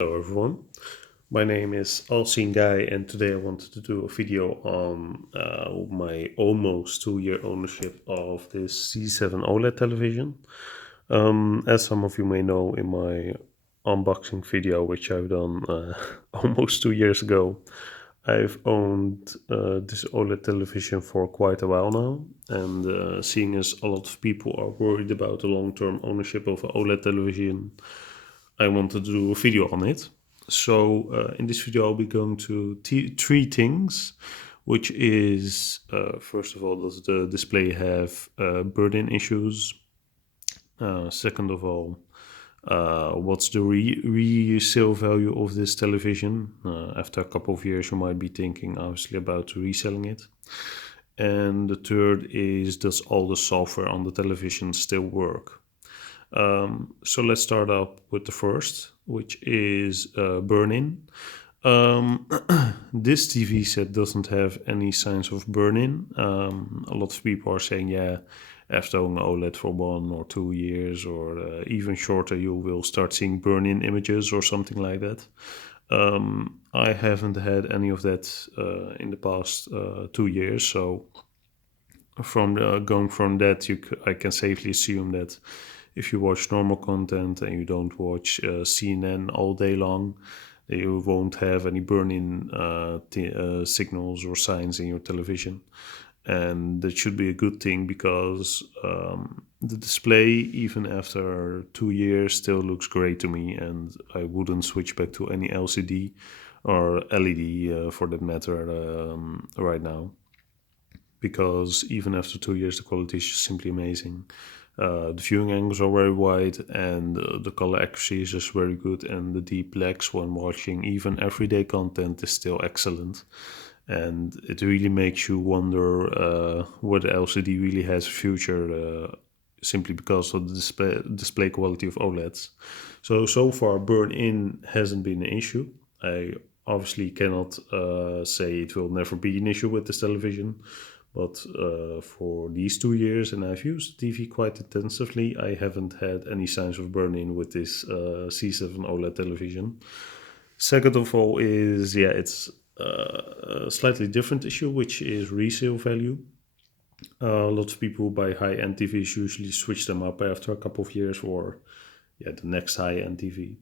Hello everyone, my name is Alcine Guy and today I wanted to do a video on my almost 2 year ownership of this C7 OLED television. As some of you may know, in my unboxing video which I've done almost 2 years ago, I've owned this OLED television for quite a while now, and seeing as a lot of people are worried about the long-term ownership of an OLED television, I wanted to do a video on it. So in this video, I'll be going to three things, which is first of all, does the display have burn-in issues? Second of all, what's the resale value of this television? After a couple of years, you might be thinking obviously about reselling it. And the third is, does all the software on the television still work? So let's start up with the first, which is burn-in. This TV set doesn't have any signs of burn-in. A lot of people are saying, yeah, after owning OLED for 1 or 2 years or even shorter, you will start seeing burn-in images or something like that. I haven't had any of that in the past 2 years, so going from that, I can safely assume that if you watch normal content and you don't watch CNN all day long, you won't have any burn-in signals or signs in your television. And that should be a good thing because the display, even after 2 years, still looks great to me, and I wouldn't switch back to any LCD or LED for that matter right now, because even after 2 years, the quality is just simply amazing. The viewing angles are very wide, and the color accuracy is just very good, and the deep blacks when watching even everyday content is still excellent. And it really makes you wonder whether LCD really has a future, simply because of the display quality of OLEDs. So far, burn-in hasn't been an issue. I obviously cannot say it will never be an issue with this television, but for these 2 years, and I've used the TV quite intensively, I haven't had any signs of burn-in with this C7 OLED television. Second of all is, yeah, it's a slightly different issue, which is resale value. Lots of people who buy high-end TVs usually switch them up after a couple of years for, yeah, the next high-end TV.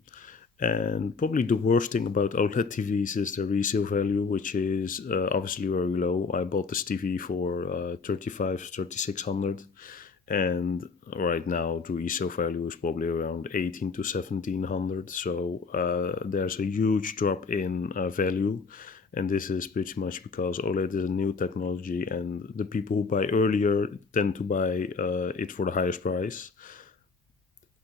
And probably the worst thing about OLED TVs is the resale value, which is obviously very low. I bought this TV for 3600, and right now the resale value is probably around 18 to 1700. So there's a huge drop in value, and this is pretty much because OLED is a new technology, and the people who buy earlier tend to buy it for the highest price.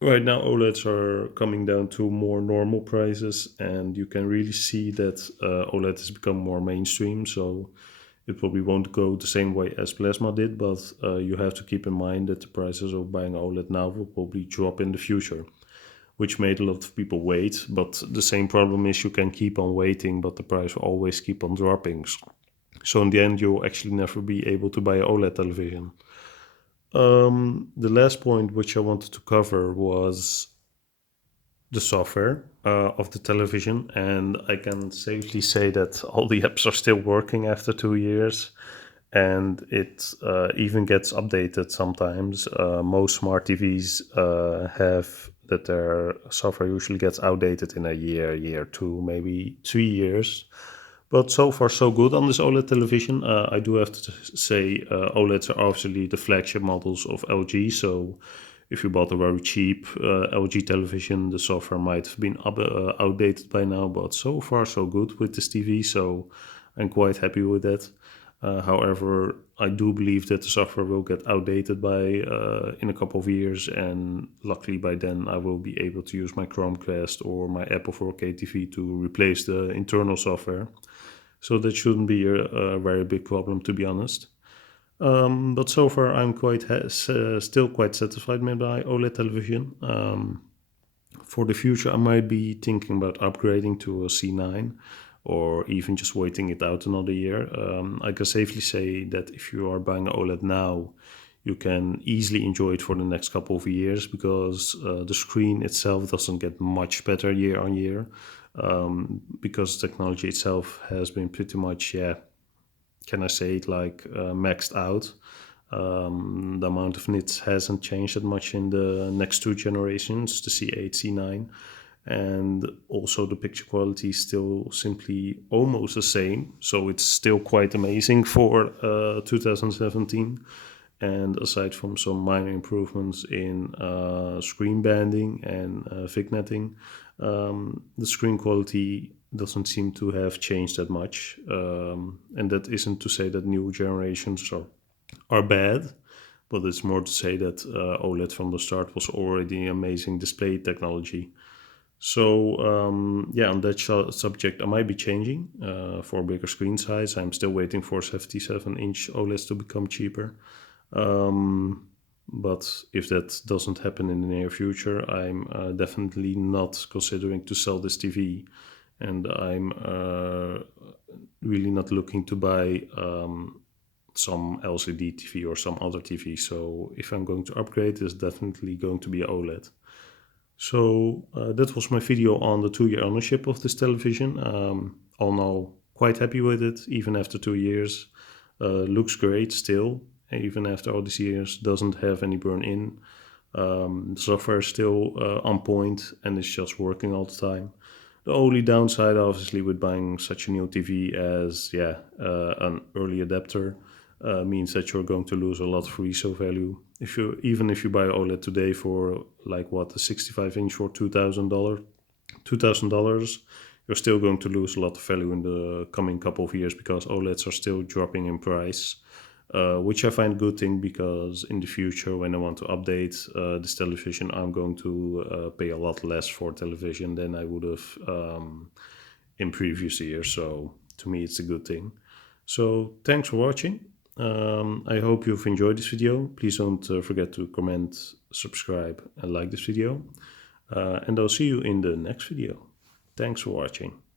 Right now, OLEDs are coming down to more normal prices, and you can really see that OLED has become more mainstream. So it probably won't go the same way as plasma did, but you have to keep in mind that the prices of buying OLED now will probably drop in the future, which made a lot of people wait. But the same problem is you can keep on waiting, but the price will always keep on dropping. So in the end, you'll actually never be able to buy an OLED television. The last point which I wanted to cover was the software of the television, and I can safely say that all the apps are still working after 2 years, and it even gets updated sometimes. Most smart TVs have that their software usually gets outdated in a year, two, maybe 3 years. But so far, so good on this OLED television. I do have to say, OLEDs are obviously the flagship models of LG. So if you bought a very cheap LG television, the software might have been outdated by now. But so far, so good with this TV. So I'm quite happy with that. However, I do believe that the software will get outdated by in a couple of years, and luckily by then I will be able to use my Chromecast or my Apple 4K TV to replace the internal software. So that shouldn't be a very big problem, to be honest. But so far, I'm still quite satisfied with my OLED television. For the future, I might be thinking about upgrading to a C9 or even just waiting it out another year. I can safely say that if you are buying an OLED now, you can easily enjoy it for the next couple of years because the screen itself doesn't get much better year on year. because the technology itself has been pretty much, yeah, can I say it, like maxed out. The amount of nits hasn't changed that much in the next two generations, the C8, C9, and also the picture quality is still simply almost the same. So it's still quite amazing for 2017. And aside from some minor improvements in screen banding and vignetting, the screen quality doesn't seem to have changed that much. And that isn't to say that new generations are bad, but it's more to say that OLED from the start was already amazing display technology. So yeah, on that subject, I might be changing for a bigger screen size. I'm still waiting for 77-inch OLEDs to become cheaper. But if that doesn't happen in the near future, I'm definitely not considering to sell this TV, and I'm really not looking to buy some LCD TV or some other TV. So if I'm going to upgrade, it's definitely going to be OLED. So that was my video on the 2-year ownership of this television. All now quite happy with it, even after 2 years. Looks great still, even after all these years. Doesn't have any burn-in. The software is still on point and it's just working all the time. The only downside, obviously, with buying such a new TV as an early adapter means that you're going to lose a lot of resale value. Even if you buy OLED today for like what, a 65-inch for $2,000, you're still going to lose a lot of value in the coming couple of years because OLEDs are still dropping in price. Which I find a good thing because in the future, when I want to update this television, I'm going to pay a lot less for television than I would have in previous years. So to me, it's a good thing. So thanks for watching. I hope you've enjoyed this video. Please don't forget to comment, subscribe, and like this video. And I'll see you in the next video. Thanks for watching.